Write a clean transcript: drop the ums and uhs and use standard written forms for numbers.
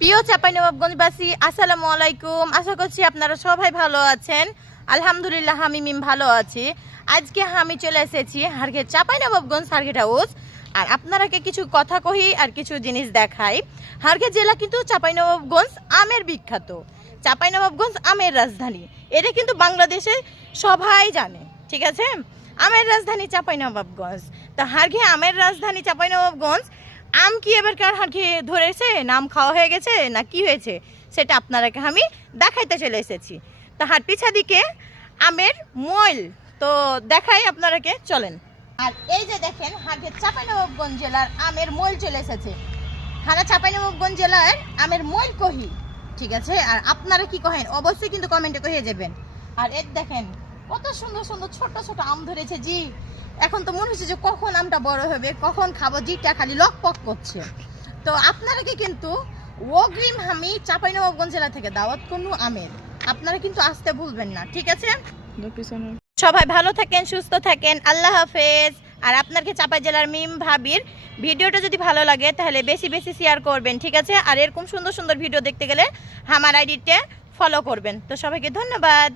প্রিয় চাঁপাইনবাবগঞ্জবাসী, আসসালামু আলাইকুম। আশা করছি আপনারা সবাই ভালো আছেন। আলহামদুলিল্লাহ আমি মিম ভালো আছি। আজকে আমি চলে এসেছি হারঘেট চাঁপাইনবাবগঞ্জ হারঘেট হাউস। আর আপনারাকে কিছু কথা কহি আর কিছু জিনিস দেখাই। হারঘেট জেলা কিন্তু চাঁপাইনবাবগঞ্জ আমের বিখ্যাত। চাঁপাইনবাবগঞ্জ আমের রাজধানী, এটা কিন্তু বাংলাদেশে সবাই জানে, ঠিক আছে। আমের রাজধানী চাঁপাইনবাবগঞ্জ, তো হারঘে আমের রাজধানী চাঁপাইনবাবগঞ্জ। আম কি এবারকার হারঘে ধরেছে, নাম খাওয়া হয়ে গেছে না কি হয়েছে, সেটা আপনারাকে আমি দেখাইতে চলে এসেছি। তো হাট পিছা দিকে আমের ময়ল তো দেখাই আপনারাকে, চলেন। আর এই যে দেখেন হারঘে চাঁপাইনবাবগঞ্জ জেলার আমের ময়ল চলে এসেছে। হারা চাঁপাইনবাবগঞ্জ জেলার আমের ময়ল কহি, ঠিক আছে। আর আপনারা কি কহেন অবশ্যই কিন্তু কমেন্টে কহে যাবেন। আর এর দেখেন কত সুন্দর সুন্দর ছোট ছোট আম ধরেছে জি। এখন তো মনে হচ্ছে যে কখন আমটা বড় হবে, কখন খাবো, জিটা খালি লকপক করছে। তো আপনারাকে কিন্তু অগ্রিম আমি চাঁপাইনবাবগঞ্জ জেলা থেকে দাওয়াত করনু আমের, আপনারা কিন্তু আসতে ভুলবেন না, ঠিক আছে। সবাই ভালো থাকেন, সুস্থ থাকেন, আল্লাহ হাফেজ। আর আপনাকে চাঁপাই জেলার মিম ভাবির ভিডিওটা যদি ভালো লাগে তাহলে বেশি বেশি শেয়ার করবেন, ঠিক আছে। আর এরকম সুন্দর সুন্দর ভিডিও দেখতে গেলে আমার আইডিতে ফলো করবেন। তো সবাইকে ধন্যবাদ।